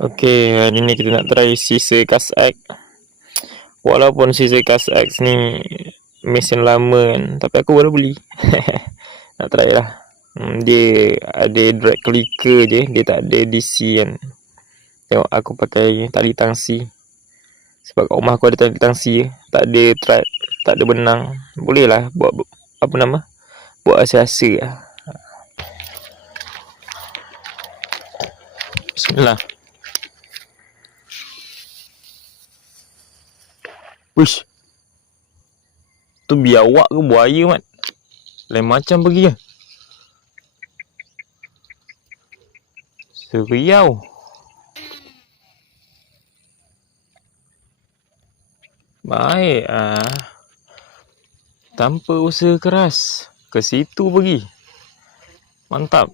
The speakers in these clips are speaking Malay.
Okey, hari ni kita nak try Caesar Cast X. Walaupun Caesar Cast X ni mesin lama kan, tapi aku baru beli. Nak try lah. Dia ada drag clicker je, dia tak ada DC kan. Tengok aku pakai tali tangsi. Sebab kat rumah aku ada tali tangsi je, tak ada thread, tak ada benang. Boleh lah buat apa nama? Buat asa-asa lah. Bismillah. Wish. Tu biawak ke buaya, Mat? Lain macam pergi lah. Seriau. Baik tanpa usaha keras, ke situ pergi. Mantap.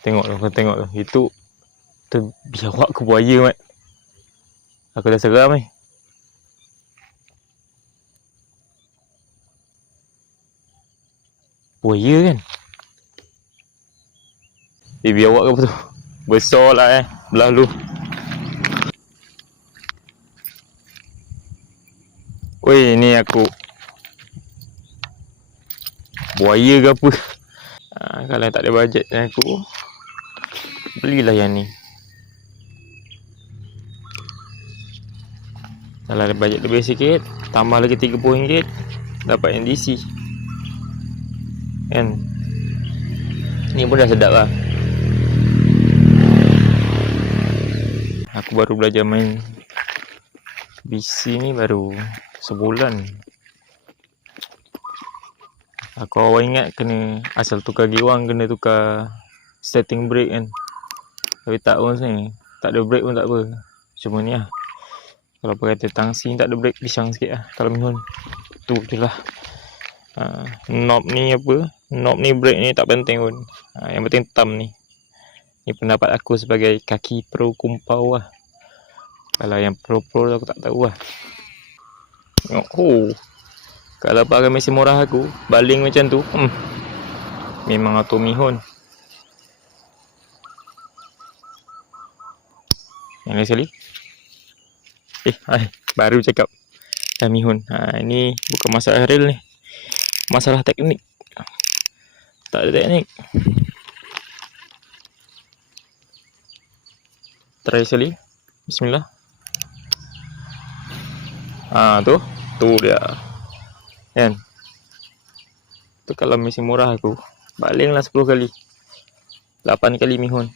Tengok tu. Itu biawak ke buaya, Mat? Aku dah seram ni. Buaya kan? Biawak ke apa tu? Besar lah belah lu. Weh, ni aku. Buaya ke apa? Kalau tak ada bajet aku, belilah yang ni. Kalau ada bajet lebih sikit, tambah lagi RM30, dapat yang DC kan. Ni pun dah sedap lah. Aku baru belajar main BC ni baru sebulan. Aku awal ingat kena asal tukar giwang, kena tukar setting brake kan. Tapi tak pun sini, tak ada brake pun tak apa. Cuma ni lah, kalau pakai tangsi tak ada brake, pisang sikit lah kalau mihun. Tu je lah. Knob ni apa? Knob ni brake ni tak penting pun. Yang penting thumb ni. Ni pendapat aku sebagai kaki pro kumpau lah. Kalau yang pro-pro aku tak tahu lah. Kalau pakai mesin murah aku, baling macam tu, memang auto mihun. Yang lain sekali. Baru cakap dah mihun. Ini bukan masalah real ni, masalah teknik. Tak ada teknik. Try sekali. Bismillah. Tu dia kan. Tu kalau mesin murah aku, baling lah 10 kali, 8 kali mihun.